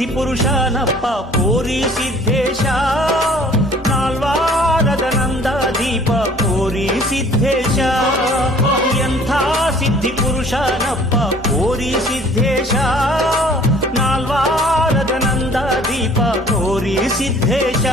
ಸಿದ್ಧಿ ಪುರುಷನಪ್ಪ ಕೋರಿ ಸಿದ್ದೇಶ ನಾಲ್ವಾರದ ನಂದ ದೀಪ ಕೋರಿ ಸಿದ್ದೇಶ ಎಂಥ ಸಿದ್ಧಿ ಪುರುಷನಪ್ಪ ಕೋರಿ ಸಿದ್ದೇಶ ನಾಲ್ವಾರದ ನಂದ ದೀಪ ಕೋರಿ ಸಿದ್ದೇಶ